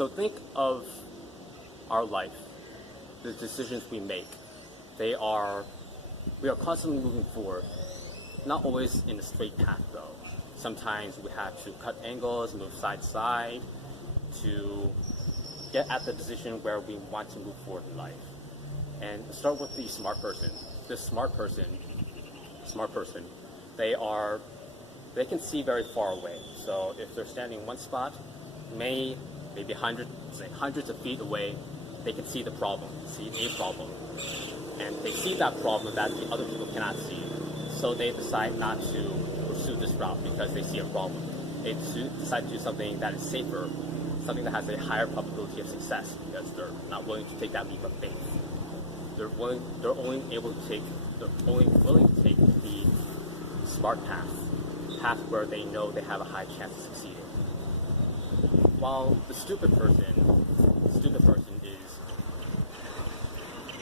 So think of our life, the decisions we make. We are constantly moving forward, not always in a straight path though. Sometimes we have to cut angles, move side to side to get at the position where we want to move forward in life. And start with the smart person. This smart person, they can see very far away. So if they're standing in one spot, maybe hundreds of feet away, they can see the problem, see a problem. And they see that problem that the other people cannot see. So they decide not to pursue this route because they see a problem. They decide to do something that is safer, something that has a higher probability of success because they're not willing to take that leap of faith. They're only willing to take the smart path where they know they have a high chance of succeeding. While the stupid person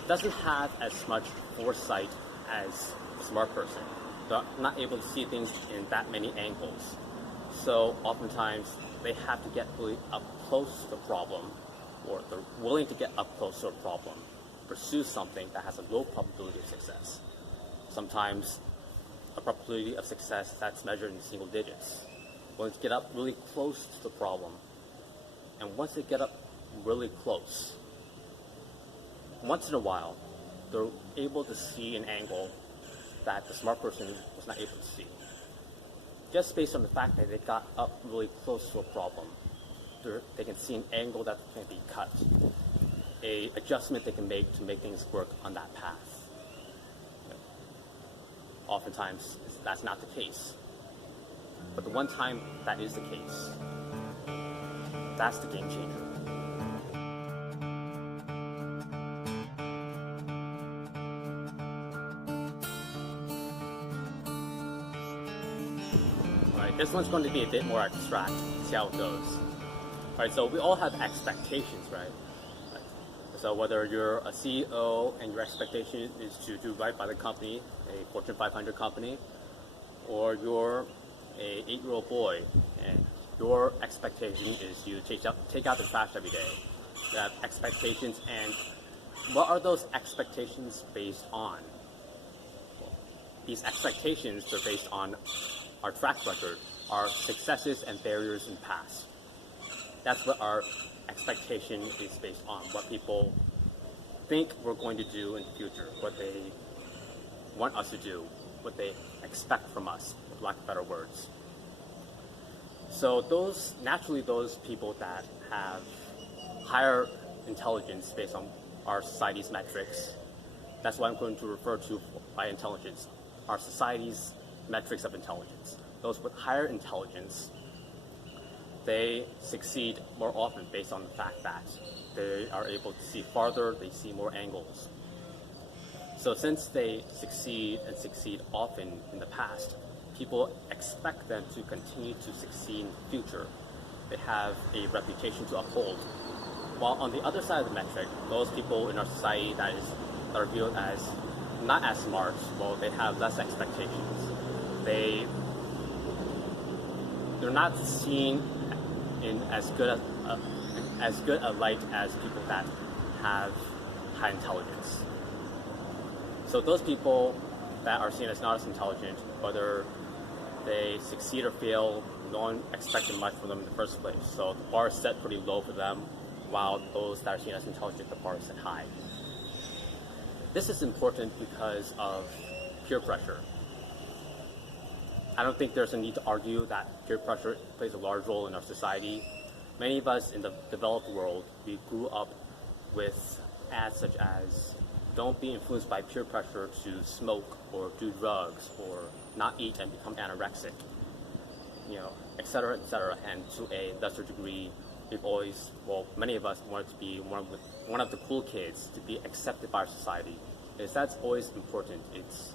doesn't have as much foresight as the smart person. They're not able to see things in that many angles. So oftentimes they have to get really up close to the problem, or they're willing to get up close to a problem, pursue something that has a low probability of success. Sometimes a probability of success that's measured in single digits. Willing to get up really close to the problem. And once they get up really close, once in a while, they're able to see an angle that the smart person was not able to see. Just based on the fact that they got up really close to a problem, they can see an angle that can be cut, an adjustment they can make to make things work on that path. Oftentimes, that's not the case. But the one time that is the case, that's the game changer. This one's going to be a bit more abstract. See how it goes. Alright, so we all have expectations, right? So whether you're a CEO and your expectation is to do right by the company, a Fortune 500 company, or you're a 8-year-old boy and your expectation is you take out the trash every day. You have expectations, and what are those expectations based on? Well, these expectations are based on our track record, our successes and barriers in the past. That's what our expectation is based on, what people think we're going to do in the future, what they want us to do, what they expect from us, with lack of better words. So those people that have higher intelligence based on our society's metrics, that's what I'm going to refer to by intelligence, our society's metrics of intelligence. Those with higher intelligence, they succeed more often based on the fact that they are able to see farther, they see more angles. So since they succeed often in the past, people expect them to continue to succeed in the future. They have a reputation to uphold. While on the other side of the metric, those people in our society that are viewed as not as smart, well, they have less expectations. They're not seen in as good a light as people that have high intelligence. So those people that are seen as not as intelligent, whether they succeed or fail, no one expected much from them in the first place. So the bar is set pretty low for them, while those that are seen as intelligent, the bar is set high. This is important because of peer pressure. I don't think there's a need to argue that peer pressure plays a large role in our society. Many of us in the developed world, we grew up with ads such as, don't be influenced by peer pressure to smoke or do drugs or not eat and become anorexic, et cetera, and to a lesser degree, many of us wanted to be one of the cool kids, to be accepted by our society, because that's always important. It's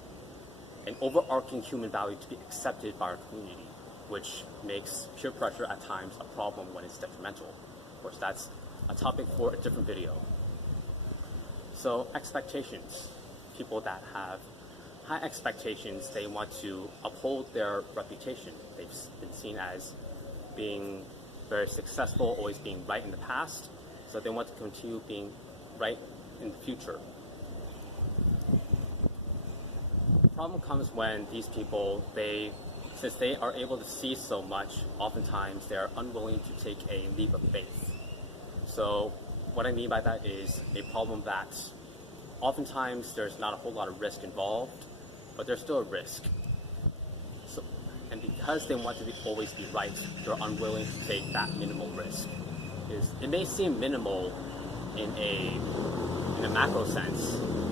an overarching human value to be accepted by our community, which makes peer pressure at times a problem when it's detrimental. Of course, that's a topic for a different video. So expectations, people that have high expectations, they want to uphold their reputation. They've been seen as being very successful, always being right in the past, so they want to continue being right in the future. The problem comes when these people, since they are able to see so much, oftentimes they're unwilling to take a leap of faith. So what I mean by that is a problem that oftentimes there's not a whole lot of risk involved, but there's still a risk. And because they want to always be right, they're unwilling to take that minimal risk. It may seem minimal in a macro sense,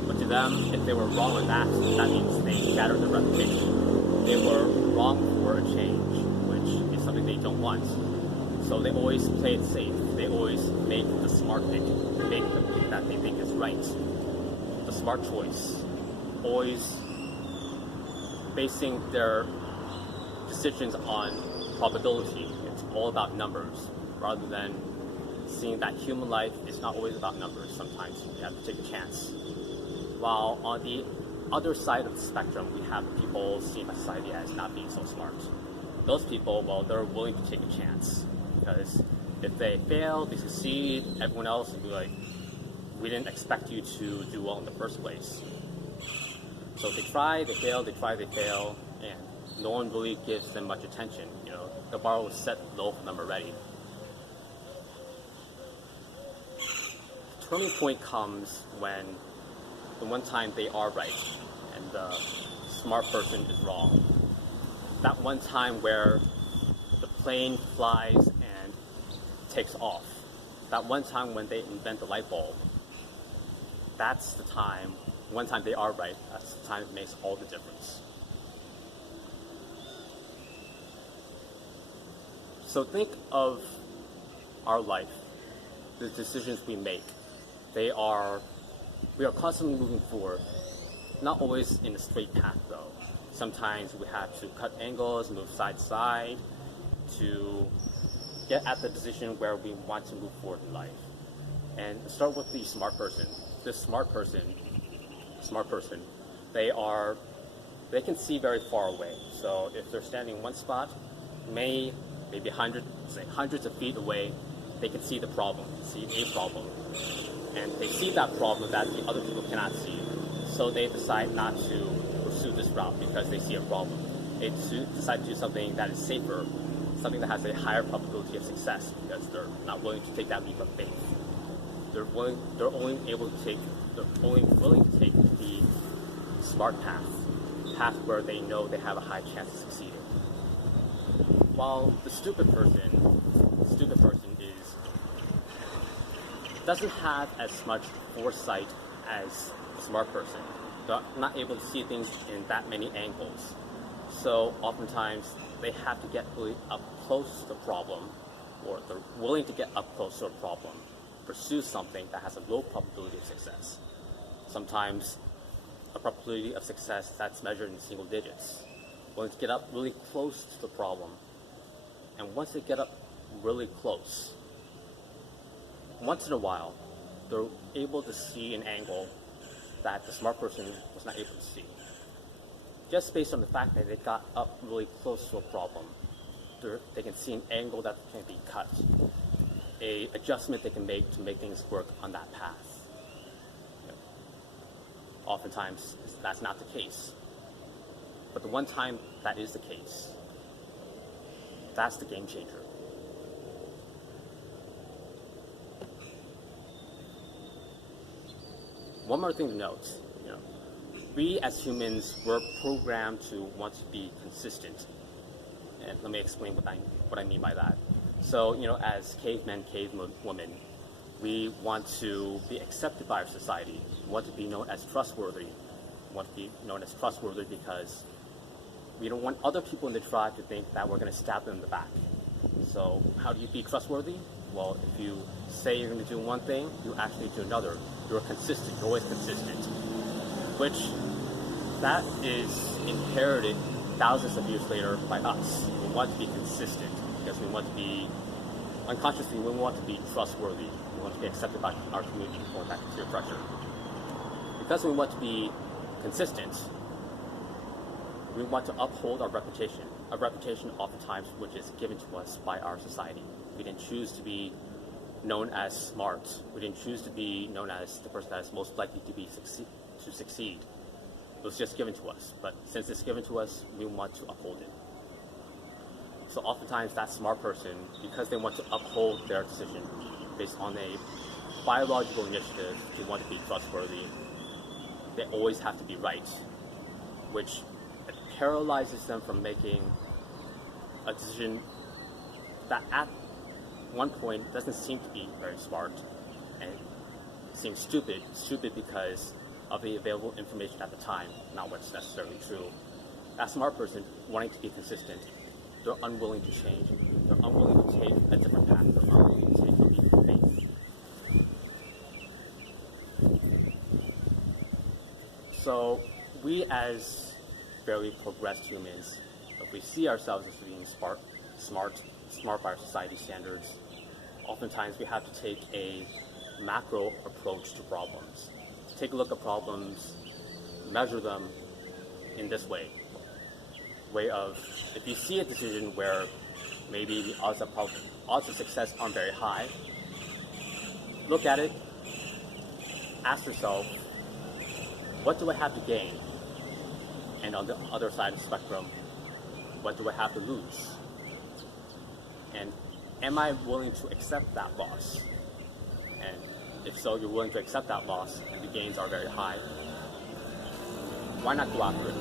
but to them, if they were wrong on that means they shattered their reputation. They were wrong for a change, which is something they don't want. So they always play it safe. They always make the smart pick. They make the pick that they think is right. The smart choice. Always basing their decisions on probability. It's all about numbers, rather than seeing that human life is not always about numbers. Sometimes you have to take a chance. While on the other side of the spectrum, we have people seen by society as not being so smart. Those people, well, they're willing to take a chance, because if they fail, they succeed, everyone else will be like, we didn't expect you to do well in the first place. So they try, they fail, they try, they fail, and no one really gives them much attention. The bar was set low for them already. The turning point comes when the one time they are right and the smart person is wrong. That one time where the plane flies and takes off. That one time when they invent the light bulb. That's the time, one time they are right, that's the time it makes all the difference. So think of our life, the decisions we make. We are constantly moving forward, not always in a straight path though. Sometimes we have to cut angles, move side to side to get at the position where we want to move forward in life. And start with the smart person. This smart person, they can see very far away. So if they're standing in one spot, maybe hundreds of feet away, they can see the problem, see a problem. And they see that problem that the other people cannot see. So they decide not to pursue this route because they see a problem. They decide to do something that is safer, something that has a higher probability of success, because they're not willing to take that leap of faith. They're only willing to take the smart path where they know they have a high chance of succeeding. While the stupid person doesn't have as much foresight as the smart person. They're not able to see things in that many angles. So oftentimes they have to get really up close to the problem, or they're willing to get up close to a problem, pursue something that has a low probability of success. Sometimes a probability of success that's measured in single digits. Willing to get up really close to the problem. And once they get up really close, once in a while, they're able to see an angle that the smart person was not able to see. Just based on the fact that they got up really close to a problem, they can see an angle that can be cut, an adjustment they can make to make things work on that path. Oftentimes, that's not the case. But the one time that is the case, that's the game changer. One more thing to note, we as humans were programmed to want to be consistent. And let me explain what I mean by that. So, as cavemen, cavewomen, we want to be accepted by our society. We want to be known as trustworthy. We want to be known as trustworthy because we don't want other people in the tribe to think that we're going to stab them in the back. So how do you be trustworthy? Well, if you say you're going to do one thing, you actually do another. You're consistent. You're always consistent. Which, that is inherited thousands of years later by us. We want to be consistent because we want to be, unconsciously, we want to be trustworthy. We want to be accepted by our community for that peer pressure. Because we want to be consistent, we want to uphold our reputation oftentimes which is given to us by our society. We didn't choose to be known as smart. We didn't choose to be known as the person that is most likely to succeed. It was just given to us. But since it's given to us, we want to uphold it. So oftentimes that smart person, because they want to uphold their decision based on a biological initiative to want to be trustworthy, they always have to be right, which paralyzes them from making a decision that at one point doesn't seem to be very smart and seems stupid because of the available information at the time, not what's necessarily true. That smart person wanting to be consistent, they're unwilling to change. They're unwilling to take a different path. They're unwilling to take a leap of faith. So we as fairly progressed humans, if we see ourselves as being smart by our society standards, oftentimes we have to take a macro approach to problems. Take a look at problems, measure them in this way of, if you see a decision where maybe the odds of success aren't very high, look at it, ask yourself, what do I have to gain? And on the other side of the spectrum, what do I have to lose? And am I willing to accept that loss? And if so, you're willing to accept that loss and the gains are very high, why not go after it?